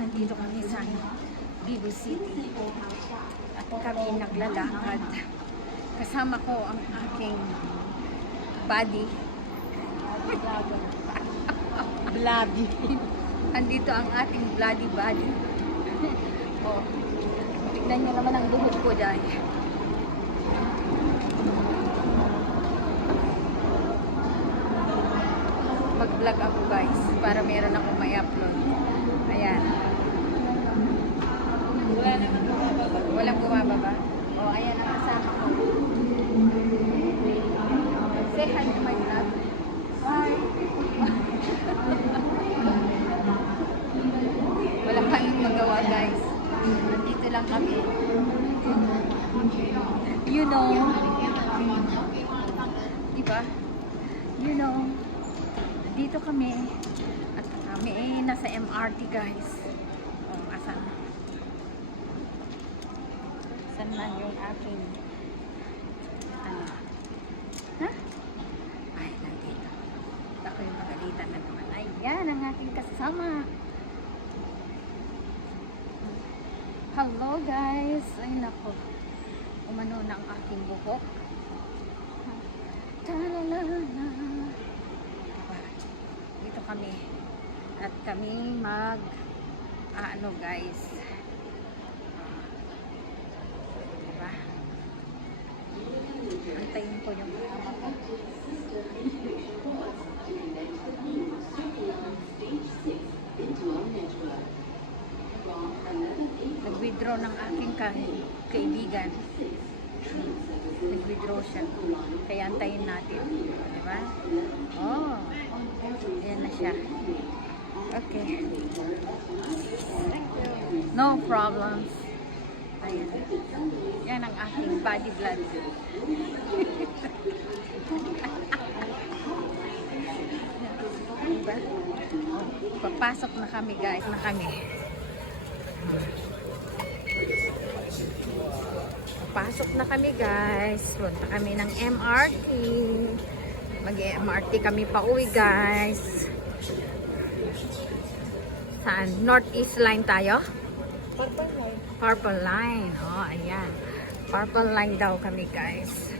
nandito kami sa Vivo City. At kami naglalakad. Kasama ko ang aking buddy. Bloody. Andito ang ating bloody buddy. Oh, tignan nyo naman ang buhok ko dahil. Mag-vlog ako guys para meron akong may upload. Ayan. Wala naman bumababa. Walang bumababa. O, ayan ang kasama ko. Say hi to my vlog. Hi. Wala kaming magawa guys. Nandito lang kami. You know. Diba? You know. Dito kami. At kami nasa MRT guys. O, asan? Saan man yung aking ano? Ha? Ay, nandito. Ako yung magalitan na naman. Ayan ang aking kasama. Hello guys. Ay nako. Umano na ang aking buhok. Talalala. Diba? Dito kami. At kami ano guys. Diba? Antayin ko yung kasama ko. Nag-withdraw ng aking kaibigan. Nag-withdraw siya. Kaya antayin natin. Diba? Oh. Ayan na siya. Okay. No problems. Ayan. Yan ang aking body blood. Diba? Oh, papasok na kami guys. Pasok na kami guys. Punta kami ng MRT. Mag-MRT kami pa uwi guys. Saan? Northeast line tayo? Purple line. Purple line. Oh, ayan. Purple line daw kami guys.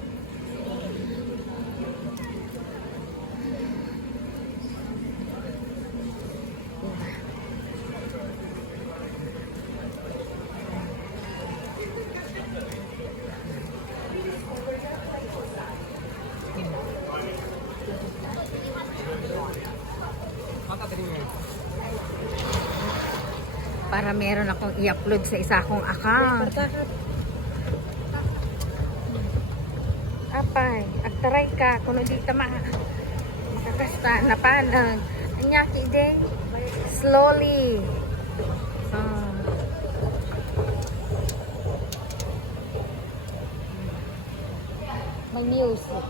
Para meron akong i-upload sa isa kong account. Apay, agtaray ka kuno di ta makakasta na palang anyaki day slowly. May music.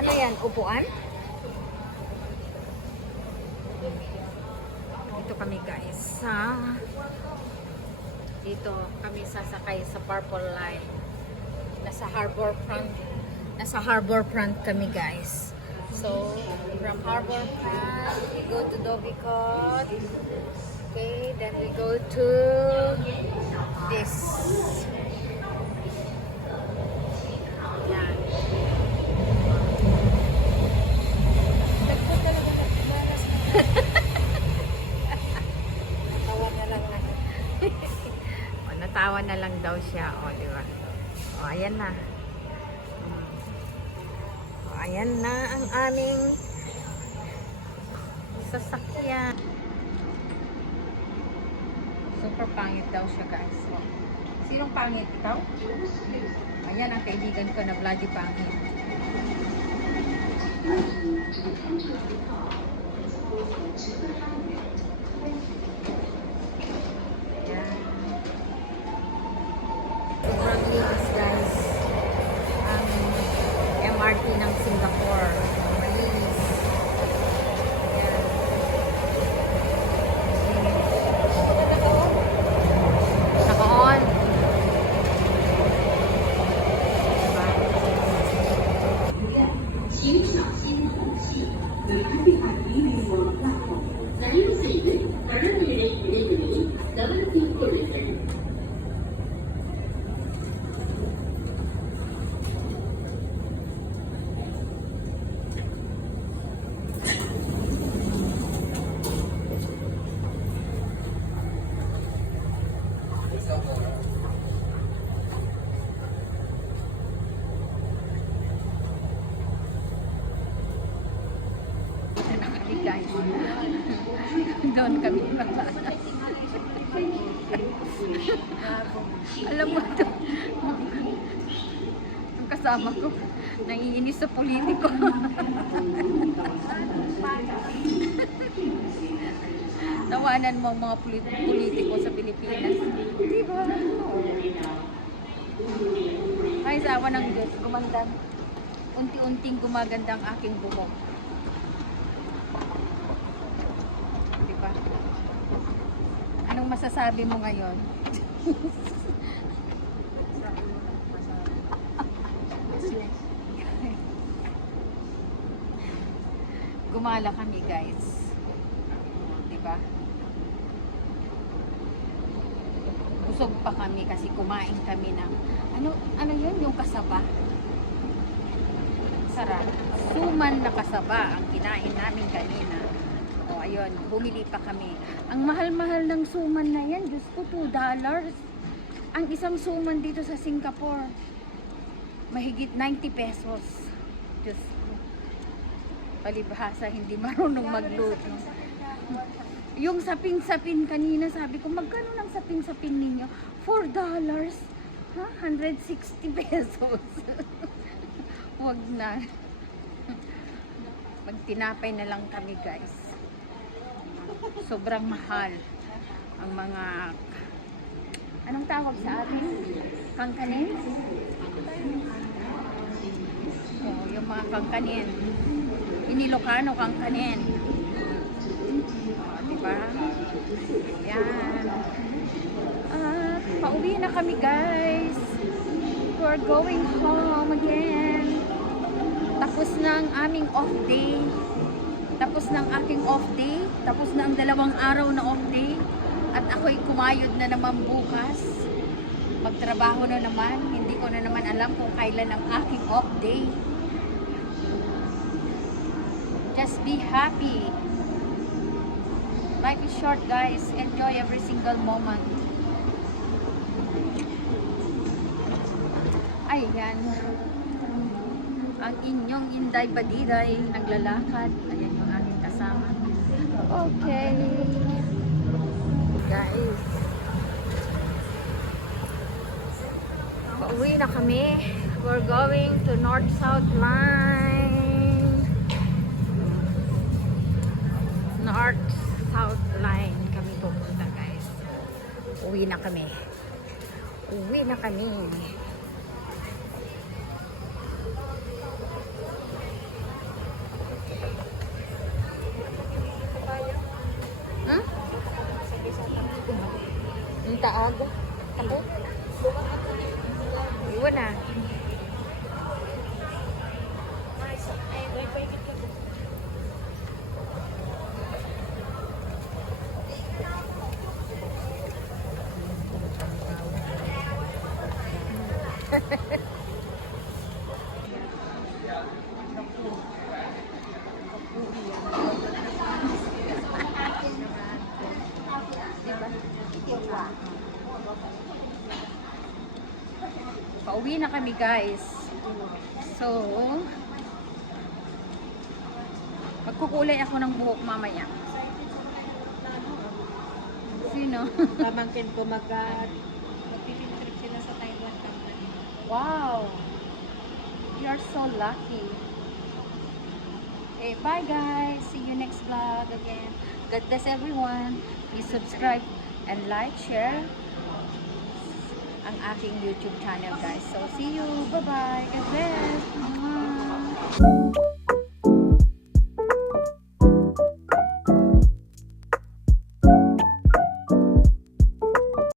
Ano yan? Upuan? Dito kami guys. Dito kami sasakay sa Purple Line. Nasa Harbor Front. Nasa Harbor Front kami guys. So, from Harbor Front, we go to Dovicot. Okay, then we go to this. Yan. Natawa na lang daw siya, o, di ba? O, ayan na. O, ayan na ang aming sasakyan. Super pangit daw siya, guys. O, sinong pangit? Ikaw? Ayan ang kaibigan ko na bloody pangit. Sobrang linis guys ang MRT ng Singapore. Malinis. Ayan. Naka-on. noon kami. Alam mo ito, yung kasama ko, nangiinis sa politiko. Tawanan mo ang mga politiko sa Pilipinas. Di ba? Ay, sa awa ng Diyos, gumandang. Unti-unting gumaganda ang aking buhok. Di ba? Anong masasabi mo ngayon? Gumala kami, guys. Di ba? Busog pa kami kasi kumain kami ng ano yun? Yung kasaba. Sarap. Suman na kasaba ang kinain namin kanina. O ayun, bumili pa kami. Ang mahal-mahal ng suman na yan. Diyos ko, $2. Ang isang suman dito sa Singapore, mahigit 90 pesos. Diyos ko. Palibhasa, hindi marunong magluto. Yung sapin-sapin kanina, sabi ko, magkano ng sapin-sapin ninyo? $4. Ha? 160 pesos. Wag na. Magtinapay na lang kami, guys. Sobrang mahal ang mga, anong tawag sa atin? Kangkanin? Oh, yung mga kangkanin. Inilocano kangkanin. Oh, diba? Yan. At pauwi na kami, guys. We're going home again. Tapos na ang aming off day. Tapos na ang aking off day. Tapos na ang 2 araw na off day. At ako'y kumayod na naman bukas. Magtrabaho na naman. Hindi ko na naman alam kung kailan ang aking off day. Just be happy. Life is short, guys. Enjoy every single moment. Ayan. Ang inyong Inday Badiday naglalakad. Ayan yung aking kasama. Okay. Guys. Pauwi na kami. We're going to North-South Line. North-South Line kami pupunta, guys. Uwi na kami. Uwi na kami. Hmm? Ang taag. Ako? Iwan na. Pauwi na kami, guys. So, magkukulay ako ng buhok mamaya. Sino? Pamangkin ko mag-trip sila sa Taiwan company. Wow! You are so lucky. Okay, bye guys. See you next vlog again. God bless everyone. Please subscribe and like, share ang aking YouTube channel, guys. So, see you. Bye-bye. God bless. Mwah.